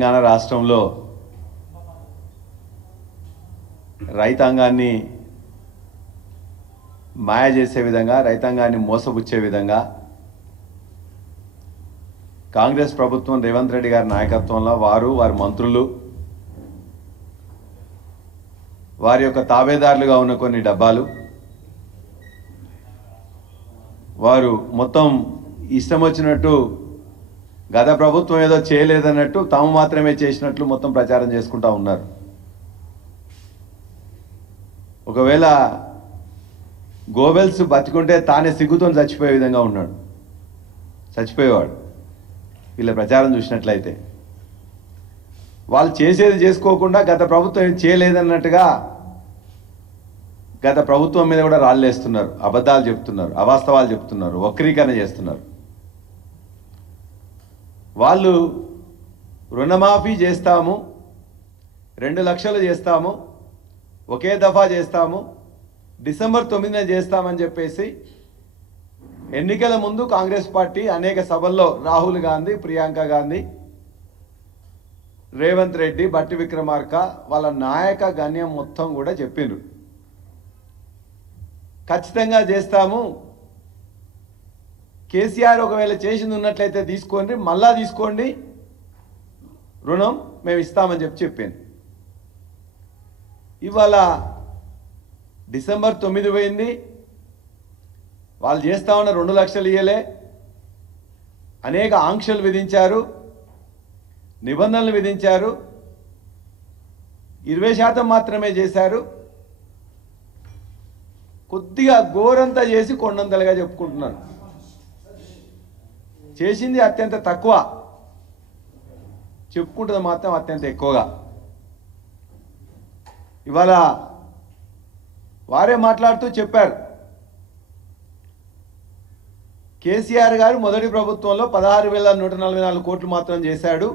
తెలంగాణ రాష్ట్రంలో రైతాంగాన్ని మాయ చేసే విధంగా, రైతాంగాన్ని మోసపుచ్చే విధంగా కాంగ్రెస్ ప్రభుత్వం రేవంత్ రెడ్డి గారి నాయకత్వంలో వారి మంత్రులు, వారి యొక్క తాబేదారులుగా ఉన్న కొన్ని డబ్బాలు, వారు మొత్తం ఇష్టం వచ్చినట్టు గత ప్రభుత్వం ఏదో చేయలేదన్నట్టు తాము మాత్రమే చేసినట్లు మొత్తం ప్రచారం చేసుకుంటూ ఉన్నారు. ఒకవేళ గోబెల్స్ బతికుంటే తానే సిగ్గుతో చచ్చిపోయే విధంగా ఉన్నాడు, చచ్చిపోయేవాడు. వీళ్ళ ప్రచారం చూసినట్లయితే వాళ్ళు చేసేది చేసుకోకుండా గత ప్రభుత్వం ఏం చేయలేదన్నట్టుగా గత ప్రభుత్వం మీద కూడా రాళ్ళేస్తున్నారు, అబద్ధాలు చెప్తున్నారు, అవాస్తవాలు చెప్తున్నారు, వక్రీకరణ చేస్తున్నారు. వాళ్ళు రుణమాఫీ చేస్తాము, 2 లక్షలు చేస్తాము, ఒకే దఫా చేస్తాము, డిసెంబర్ 9న చేస్తామని చెప్పేసి ఎన్నికల ముందు కాంగ్రెస్ పార్టీ అనేక సభల్లో రాహుల్ గాంధీ, ప్రియాంక గాంధీ, రేవంత్ రెడ్డి, బట్టి విక్రమార్క వాళ్ళ నాయక గణ్యం మొత్తం కూడా చెప్పిండ్రు ఖచ్చితంగా చేస్తాము, కేసీఆర్ ఒకవేళ చేసింది ఉన్నట్లయితే తీసుకోండి, మళ్ళా తీసుకోండి, రుణం మేము ఇస్తామని చెప్పాను. ఇవాళ డిసెంబర్ 9 పోయింది, వాళ్ళు చేస్తామన్న 2 లక్షలు ఇయ్యలే, అనేక ఆంక్షలు విధించారు, నిబంధనలు విధించారు, 20% మాత్రమే చేశారు. కొద్దిగా గోరంతా చేసి కొండంతలుగా చెప్పుకుంటున్నారు. చేసింది అత్యంత తక్కువ, చెప్పుకుంటుంది మాత్రం అత్యంత ఎక్కువగా. ఇవాళ వారే మాట్లాడుతూ చెప్పారు, కేసీఆర్ గారు మొదటి ప్రభుత్వంలో 16,144 కోట్లు మాత్రం చేశాడు,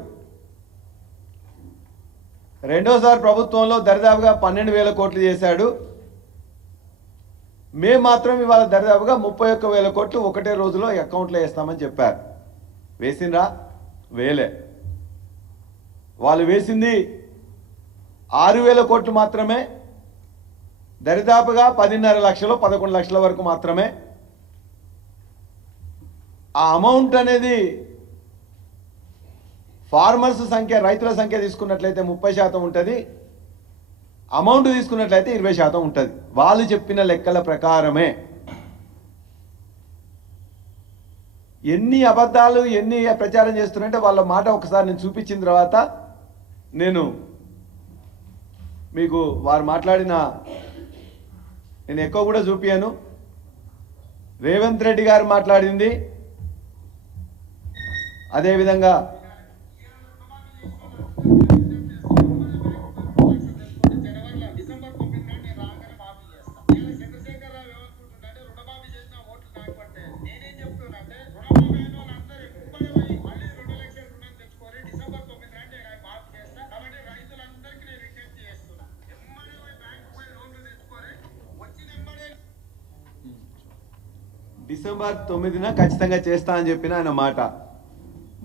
రెండోసారి ప్రభుత్వంలో దరిదాపుగా 12,000 కోట్లు చేశాడు, మేము మాత్రం ఇవాళ దరిదాపుగా 31,000 కోట్లు ఒకటే రోజులో అకౌంట్లో వేస్తామని చెప్పారు. వేసిండ్రా? వేలే. వాళ్ళు వేసింది 6,000 కోట్లు మాత్రమే, దరిదాపుగా 10.5 లక్షలు 11 లక్షల వరకు మాత్రమే. ఆ అమౌంట్ అనేది ఫార్మర్స్ సంఖ్య, రైతుల సంఖ్య తీసుకున్నట్లయితే 30% ఉంటుంది, అమౌంట్ తీసుకున్నట్లయితే 20% ఉంటుంది. వాళ్ళు చెప్పిన లెక్కల ప్రకారమే. ఎన్ని అబద్ధాలు ఎన్ని ప్రచారం చేస్తున్నారంటే వాళ్ళ మాట ఒకసారి నేను చూపించిన తర్వాత నేను మీకు వారు మాట్లాడిన నేను ఎక్కువ కూడా చూపించాను. రేవంత్ రెడ్డి గారు మాట్లాడింది, అదేవిధంగా డిసెంబర్ 9న ఖచ్చితంగా చేస్తా అని చెప్పిన ఆయన మాట.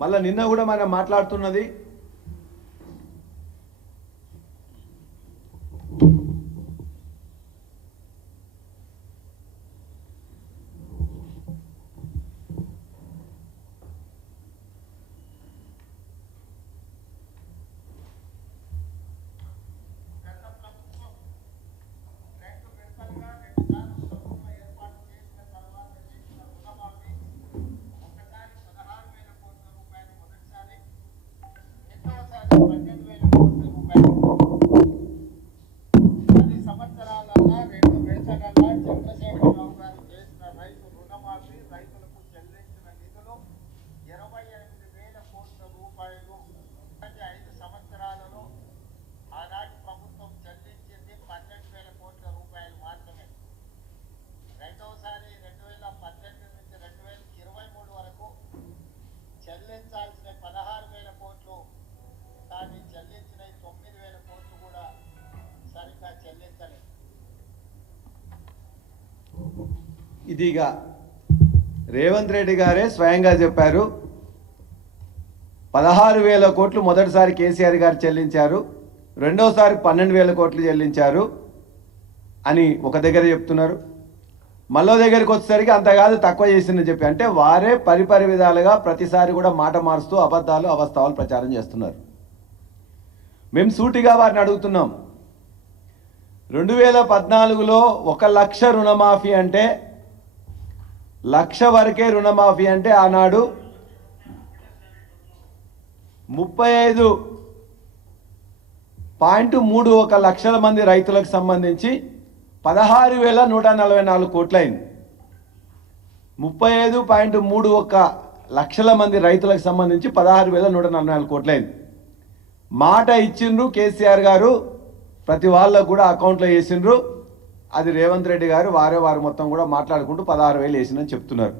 మళ్ళీ నిన్న కూడా మనం మాట్లాడుతున్నది ఇదిగా రేవంత్ రెడ్డి గారే స్వయంగా చెప్పారు, 16,000 కోట్లు మొదటిసారి కేసీఆర్ గారు చెల్లించారు, రెండోసారి 12,000 కోట్లు చెల్లించారు అని ఒక దగ్గర చెప్తున్నారు. మళ్ళో దగ్గరికి వచ్చేసరికి అంత కాదు తక్కువ చేసిందని చెప్పి, అంటే వారే పరిపరి విధాలుగా ప్రతిసారి కూడా మాట మారుస్తూ అబద్ధాలు అవాస్తవాలు ప్రచారం చేస్తున్నారు. మేము సూటిగా వారిని అడుగుతున్నాం. 2014లో 1 లక్ష రుణమాఫీ అంటే, లక్ష వరకే రుణమాఫీ అంటే ఆనాడు 35.31 లక్షల మంది రైతులకు సంబంధించి 16,144 కోట్లయింది. 35.31 లక్షల మంది రైతులకు సంబంధించి 16,144 కోట్లయింది. మాట ఇచ్చిండ్రు కేసీఆర్ గారు, ప్రతి వాళ్ళకు కూడా అకౌంట్లో వేసిండ్రు. అది రేవంత్ రెడ్డి గారు వారు మొత్తం కూడా మాట్లాడుకుంటూ 16,000 వేసిందని చెప్తున్నారు.